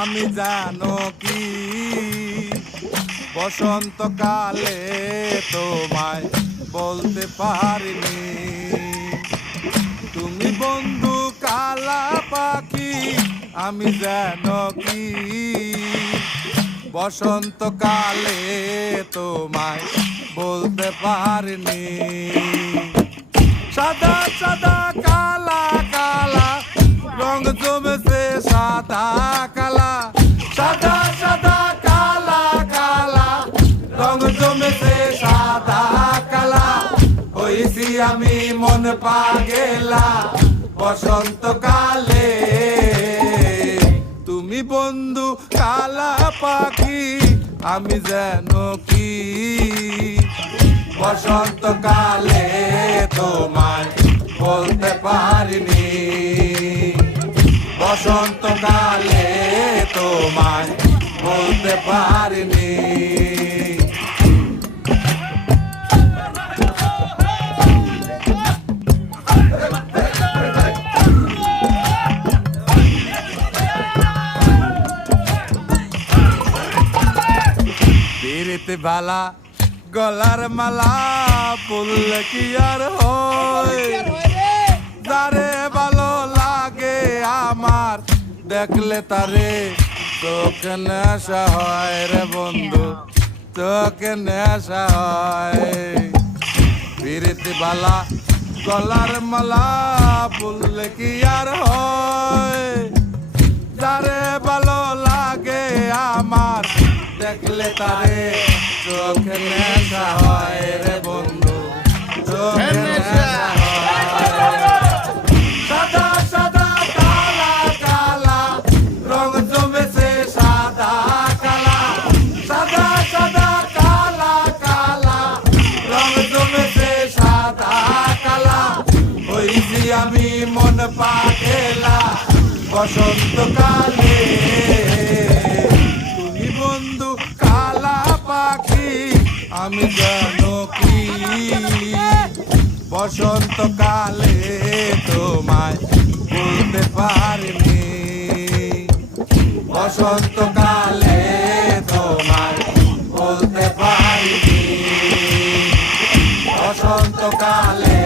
আমি জানো কি বসন্তকালে তোমায় বলতে পারিনি। তুমি বন্ধু কালা পাখি, আমি জানো কি বসন্তকালে তোমায় বলতে পারিনি। সাদা সাদা কালা কালা রং জমেছে সাদা কালা, সাদা সাদা কালা কালা রং জমেছে সাদা কালা। হইছি আমি মন পাগেলা বসন্তকালে। তুমি বন্ধু কালা পাখি, আমি যেন কি বসন্তকালে তোমায় বলতে পারিনি। বসন্তকালে তোমায় বলতে পারিনি। পিরিতি বালা গলার মালা বললে কি আর হয়, যারে ভালো লাগে আমার দেখলে তারে তোকে নেশা হয় রে বন্ধু, তোকে নেশা হয়। পিরিতি বালা গলার মালা বললে কি আর হয়, যারে ভালো লাগে আমার দেখলে তারে চোখে নেশা হয় রে বন্ধু, চোখে নেশা হয়। সাদা সাদা কালা কালা রং জমেছে সাদা কালা, সাদা সাদা কালা কালা রং জমেছে সাদা কালা। হইছি আমি মন পাগেলা বসন্তকালে। তুমি বন্ধু কালা পাখি, আমি জানো কি বসন্তকালে তোমায় বলতে পারিনি। বসন্তকালে তোমায় বলতে পারিনি। বসন্তকালে